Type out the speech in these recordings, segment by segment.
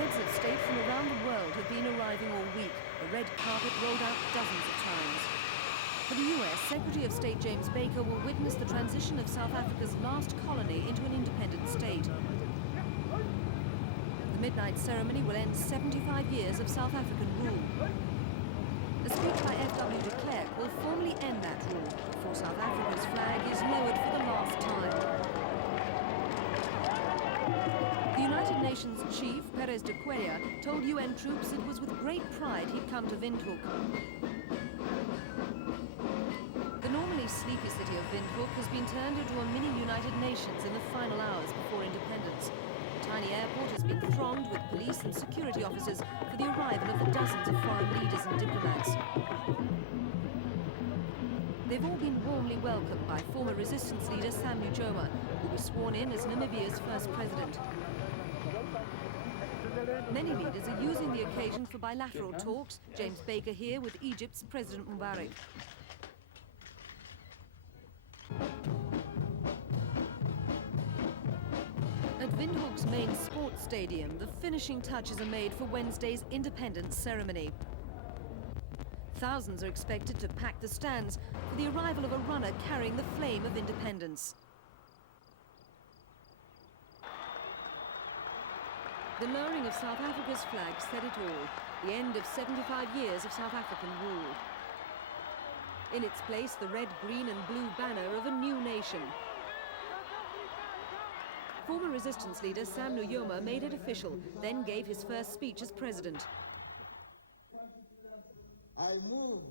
Heads of state from around the world have been arriving all week, a red carpet rolled out dozens of times. For the US, Secretary of State James Baker will witness the transition of South Africa's last colony into an independent state. The midnight ceremony will end 75 years of South African rule. A speech by F.W. de Klerk will formally end that rule before South Africa's flag is lowered for the last time. The United Nations chief, Perez de Cuellar, told UN troops it was with great pride he'd come to Windhoek. The normally sleepy city of Windhoek has been turned into a mini United Nations in the final hours before independence. The tiny airport has been thronged with police and security officers for the arrival of the dozens of foreign leaders and diplomats. They've all been warmly welcomed by former resistance leader Sam Nujoma, who was sworn in as Namibia's first president. Many leaders are using the occasion for bilateral talks, James Baker here with Egypt's President Mubarak. At Windhoek's main sports stadium, the finishing touches are made for Wednesday's independence ceremony. Thousands are expected to pack the stands for the arrival of a runner carrying the flame of independence. The lowering of South Africa's flag said it all, the end of 75 years of South African rule. In its place, the red, green and blue banner of a new nation. Former resistance leader Sam Nujoma made it official, then gave his first speech as president. I move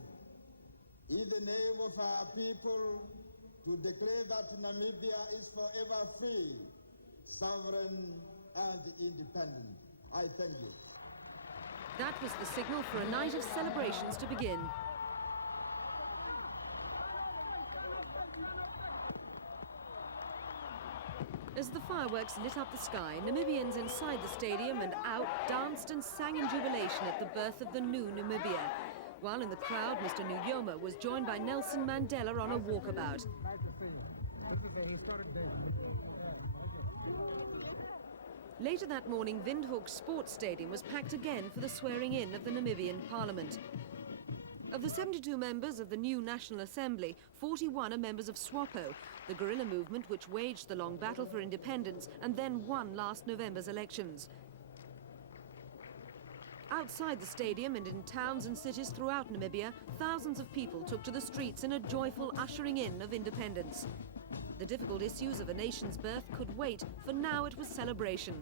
in the name of our people to declare that Namibia is forever free, sovereign and independent. I thank you. That was the signal for a night of celebrations to begin. As the fireworks lit up the sky, Namibians inside the stadium and out danced and sang in jubilation at the birth of the new Namibia. While in the crowd, Mr. Nujoma was joined by Nelson Mandela on a walkabout. Later that morning, Windhoek Sports Stadium was packed again for the swearing-in of the Namibian Parliament. Of the 72 members of the new National Assembly, 41 are members of SWAPO, the guerrilla movement which waged the long battle for independence and then won last November's elections. Outside the stadium and in towns and cities throughout Namibia, thousands of people took to the streets in a joyful ushering in of independence. The difficult issues of a nation's birth could wait, for now it was celebration.